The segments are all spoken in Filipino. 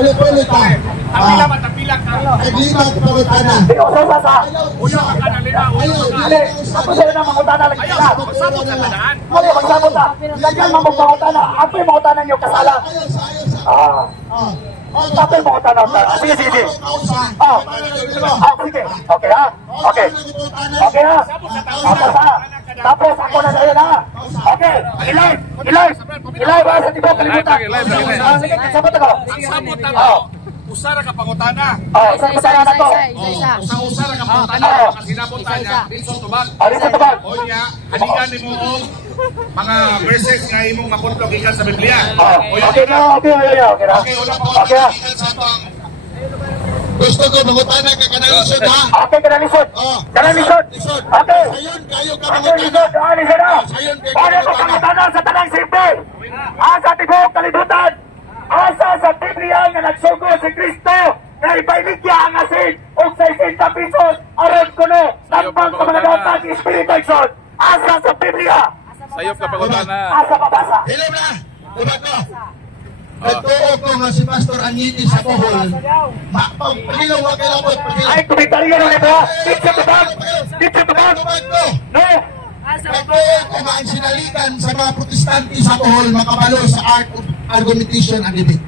Puli-puli ka. Tapila ka. Nagliman ka pangutana. Usa-usa. Uyo ka kanalina. Ako sa'yo na mangutana lang Ayaw, sila. magsabot na tadaan. Mali, magsabot na. Lagyan mo mangutana. Ako yung mangutana niyo kasala. Tapos yung mangutana. Sige. Sige. Okay ha? Okay. Okay ha? Tapos ako na sa'yo na. Okay. Ilay ba sa tibok kalimutan? Sige, sabot ako. Ang sabot na mo. Usara ka pangutana. Isang putana na to. Usara ka pangutana. Kasi sinabot na niya. Dito tubag. Dito tubag. O niya, halikan ni mo ang mga verses nga imong makontlog ikan sa Biblia. Okay na. Okay, wala pa ako ikan sa ito ang Gusto ko mangutana ka kanalisod ha? Okay, kanalisod. Kanalisod. Okay. Sayon kayo ka Okay, lisod. Lisod na. Paano ko pangutana sa tanang simple? Asa tibok kalibutan. Asa sa Biblia nga nagsugo si Kristo na ibailigya ang asin o sa 60 pesos aron kuno tambang sa mga datang Espiritu Igsoon. Asa sa Biblia. Sayop ka pangutana. Asa mabasa. Hello na! Tubag ko! Nagtuo ko nga si Pastor Aniti sa Bohol. Pagilaw ka labot. Ay, komentaryo na ito. Dito tubag. Tubag ko! No. Nagtuo ko nga ang sinalikan sa mga protestante sa Bohol makabalo sa art of argumentation and debate.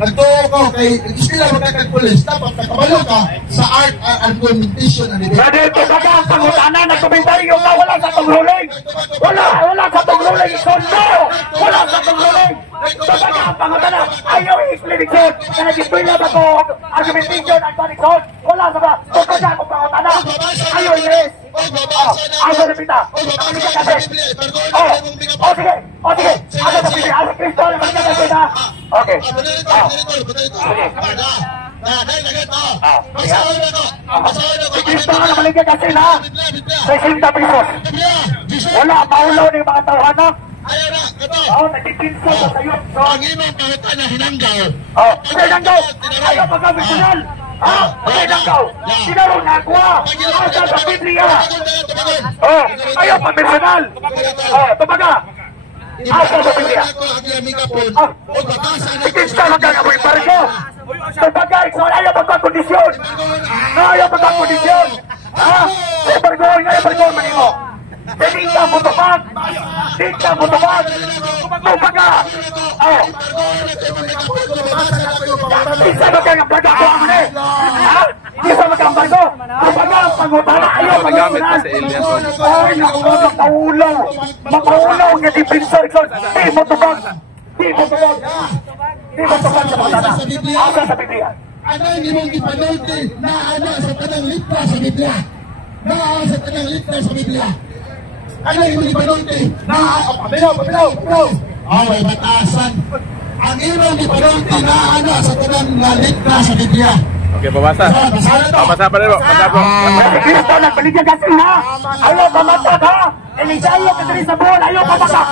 Nagtuo ko kay Istila magkakagpulis, dapat nakabalo ka sa art argumentation and debate. Dahil kumbaga ang pangutana na komentaryo ka, wala sa tungluling. Wala sa tungluling. No! Wala sa tungluling. Kumbaga ang pangutana, ayaw i-explain ikson. Na nag-explain ba ko argumentation and connection? Wala sa ba? Kumbaga ang pangutana, ayaw i-explain. Ako repita. Sige. Sige. Ako sa Biblia. Ako Kristo na magkakasya na. Okay. Si Kristo na magkakasya na. 60 pesos. Wala, maulaw ng mga tawanak. Ayaw na, kato. Nagkikilso sa sayo. Ang imong pangutana hinanggaw. Hinanggaw. Ayaw pagkabisunal. Hinanggaw. Sinarong nakuha. Asa sa Biblia. Ayaw pagkabisunal. Tumaga. Asa sa Biblia. Si Kristo magkakaboy barko. Tumaga, ayaw pagkakondisyon. Ayaw pagkakondisyon. Ayaw barko manimo. Hindi ka mutupag! Tumaga! Isa mo kang plaga ko ang mali! Isa mo kang barko! Tumaga! Pangutana! Ayaw! Magamit pa si Elias. Ay, naku! Makaulaw! Makaulaw nga di pinsor! Di mo tupag! Di mo tupag sa pangutana! Asa sa Biblia! Ano hindi mong ipanulti na ano sa tanang litra sa Biblia? Na sa tanang litra sa Biblia? Ano yung ipanulti? Paminaw! May batasan. Ang imong ipanulti na ano sa tanang litra sa Biblia. Okay, pabasa. Pabasa pa rin mo. Si Kristo nagbaligyan kasi na! Ayaw pamatag ha! Elisayo ka rin sa buwan! Ayaw pamatag!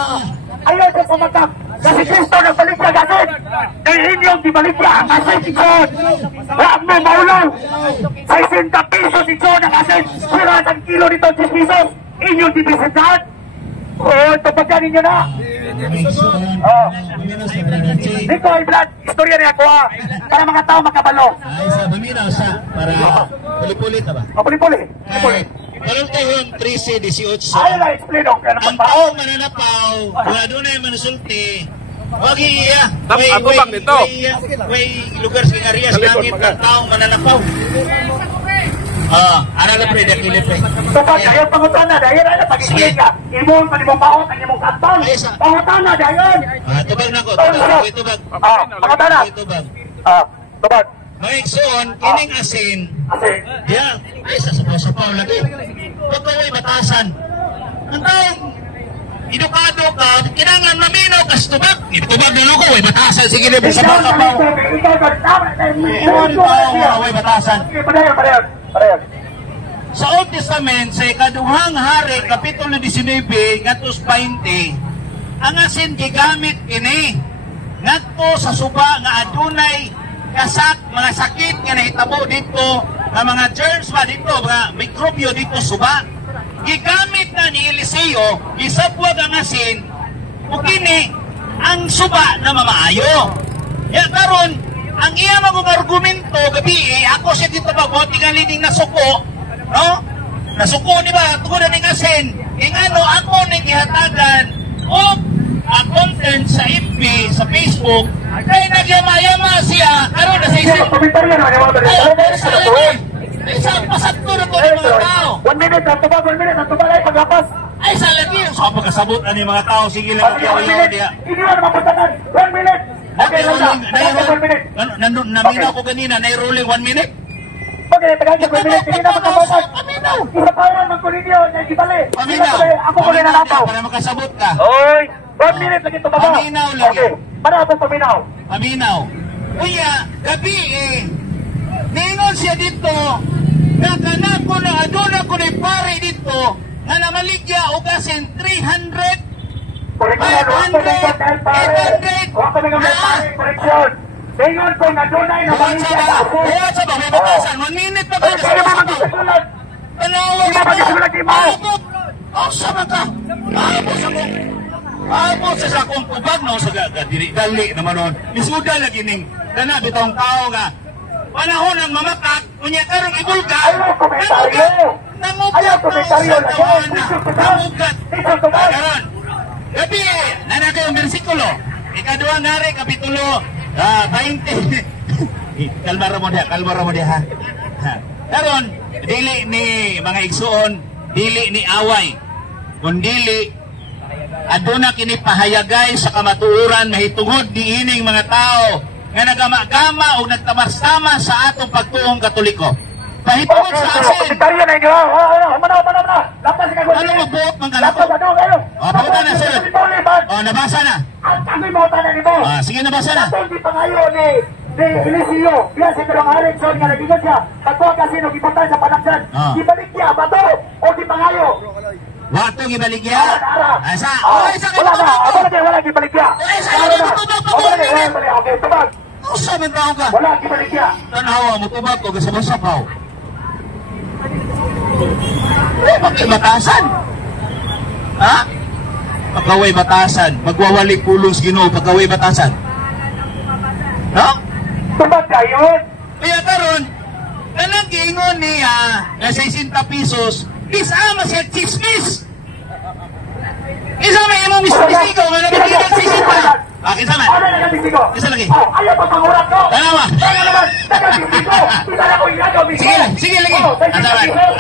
Ayaw ka pamatag! Kasi Kristo nagbaligyan kasi! Kaya inyong dibaligyan ang asin ikson! Huwag mo maulaw! 60 pesos ikson ang asin! Pero ang kilo nito 10 pesos! Inyong dibisidad! Tupagyan ninyo na! Dito ay Brad, istorya niya ko ha! Para mga tao makabalo! Ay, sa Baminaw sa para puli-puli ka ba? Puli-puli! Walang tahon 13-18. Ayaw na explain o! Ang taong mananapaw, wala doon na yung manusulti. Wag iya. Ako bang dito? May lugar sa Arias langit ng taong mananapaw. Ana na pre, dakili pre. Tupag, ayaw pangutana, dahil na pag-explain ka. Imong panimong ang imong kantang. Pangutana, dahil. Tubag na ko, tubag. Pangutana. Tubag. Maikson, kining asin. Asin. Yan, ay sa sapaw lagi. Huwag ko may batasan. Ang taong edukado ka, kinangan maminaw kas tubag. Tubag na ko, may batasan. Sige na po sa mga kapaw. May batasan. Parehas. Sa Old Testament, sa ikaduhang hari, Kapitulo 19, ngatos 20, ang asin gigamit ini ngadto sa suba nga adunay kasak, mga sakit nga nahitabo dito, nga mga germs ba dito, mga mikrobyo dito suba. Gigamit na ni Eliseo, isabwag ang asin, o kini ang suba na mamaayo. Ya karon ang iya magong argumento gabi ako siya dito mabuti nga lining nasuko, no? Nasuko ni ba tungod ning asin. Ingano ako ning gihatagan og content sa FB, sa Facebook, kay nagyama-yama siya karon na sa isip. Komentaryo na naman ba? Isa pasakto na to ng mga tao. 1 minute, natubag, 1 minute, natubag ay paglapas. Ay sa lagi yung sa pagkasabot ani mga tao sige lang yaw-yaw diha. Hindi na mapatakan. 1 minute. Okay, naminaw ko kanina, na-rolling 1 minute. Okay, tagaan siya 1 minute. Hindi na makabasan. Isapawan ng kuninyo, nagibali. Paminaw. Ako ko rin nanapaw. Para makasabot ka. Oy, 1 minute lagi ito baba. Paminaw lagi. Okay, para ako paminaw. Paminaw. Kuya, gabi ningon siya dito, nakanak ko na aduna ko na pare dito, nga namaligya o kasin 300 Huwag kami ng may pare, koreksyon. Tingnan ko na dunay na maligya na ako. Huwag sa ba, may batasan. 1 minute na ba? Kaya ba magkasulat? Tanawag Kaya magkasulat di mo? Oh, sama ka. Maabot sa akong kubag no sa diri-dali naman nun. Misuda lagi ning kana bitong tao nga. Panahon ng mamakak, unya karong ibulga. Ayaw komentaryo. Ayaw komentaryo lagi. Namugat. Karon. Gabi, nanaka yung bersikulo. Ikaduang ngari, kapitulo 20. Kalmara mo diha, ha. Karon, dili ni mga igsuon, dili ni away. Kundili, aduna kini pahayagay sa kamatuoran mahitungod diining mga tao nga nagama-gama o nagtamastama sa atong pagtuong Katoliko. Pahitungod sa asin. Komentaryo na inyo. Manaw. Lapas ka. Ano magbuot mga kanako? Lapas ano kayo? Pabuta na sir. Nabasa na. Ang tagoy mo tanan ni mo. Sige, nabasa na. Atong di pangayo ni Eliseo. Biya sa dalawang Harrison nga nagingon siya. Pagkuha kasi nung ipunta sa panaksan. Ibalik niya ba to? O di pangayo? Watong ibaligya. Asa? Wala ibaligya. Okay, tubag. Usa man tao ka? Wala ibaligya. Tanawa mo tubag ko sa sapaw. Bakit batasan? Ha? Pagkaway batasan. Magwawalik pulos Ginoo pagkaway batasan. Ha? Tubag kayon. Kaya karon, kanang giingon niya na 60 pesos, isama siya chismis. Isa may imong mistisigo nga nabigyan 60. Kita man. Ano na nabisigo? Isa lagi. Ayaw pa pangurat ko. Tanawa. Kaya naman, nagabisigo. Isa na ko inagaw bisigo. Sige lagi.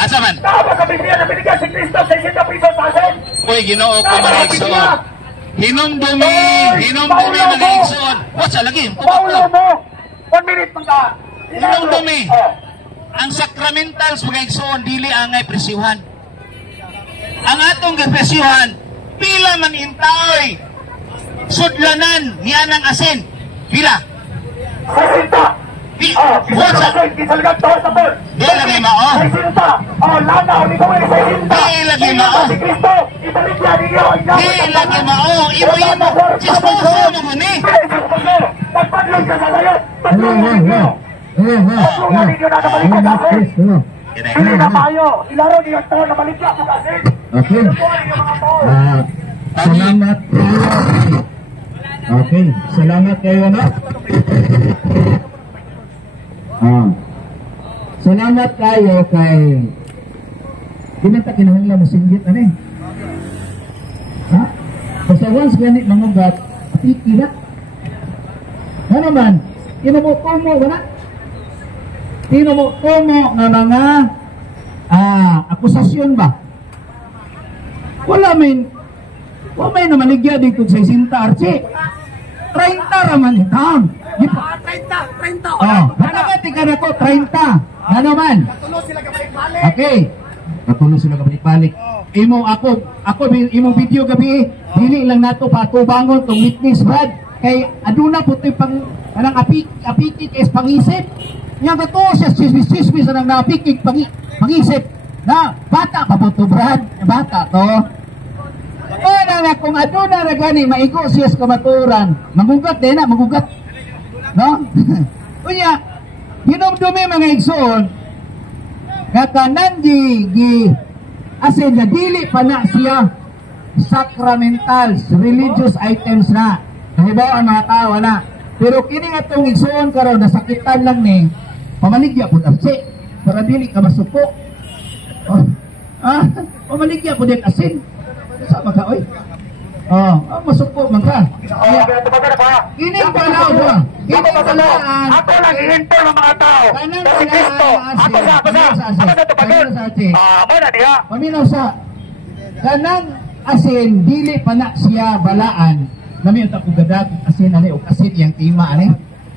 Asa man. Tapos sa bisigo na binigyan si Cristo 60 pesos sa akin. Uy, Ginoo ko mga igsoon. Hinumdumi mga igsoon. What's lagi? Paulo mo. 1 minute mga. Hinumdumi. Ang sacramentals mga igsoon dili angay presyuhan. Ang atong presyuhan pila man intaoy sudlanan niya ng asin. Pila? 60. Di lagi mao. Di lagi mao. Di lagi mao. Imo. Chismoso mo guni. Pagpadlong ka sa layo. Pagpadlong ninyo. Pagpadlong ninyo na nabalik ka kasi. Pili na tayo. Ilaro niyo ang tao na balik ka po kasi. Okay. Salamat. Okay. Salamat kayo na. Salamat kayo kay kinanta kinahanglan mo singgit ano eh. Ha? Kasi once ganit mangugat, ikilat. Ano man? Tinumo wala? Tinumo nga mga akusasyon ba? Wala may namaligya dito sa Sinta Archie. 30 raman itang. 30. Oh, nakabati ka na ko 30. Ano man? Okay. Katulo sila kabalik-balik. Imong video gabi, dili lang nato patubangon tong witness Brad. Kay aduna putoy pang anang apikik is pangisip. Nya gato siya sismis nang napikik pangisip. Na bata pa po to Brad, bata to. Kaya nga kung aduna na gani maigo siya sa kamaturan, magugat din na, magugat. No? Kunya, hinumdumi mga igsoon, katanan gi asin na dili pa na siya sacramentals, religious items na. Nahibaw ang mga tao na. Pero kini nga itong igsoon karon nasakitan lang ni pamaligya po absi para dili ka masuko. Pamaligya po din asin. Sama ka, oy. Masuko man ka. Kini pala ba? Kini pala Ako lang ihinto ng mga tao. Kanang Si Kristo. Ako sa asin. Muna diha. Paminaw sa kanang asin dili pa na siya balaan. Nami utak ko gadag asin ani o asin yang tima ani.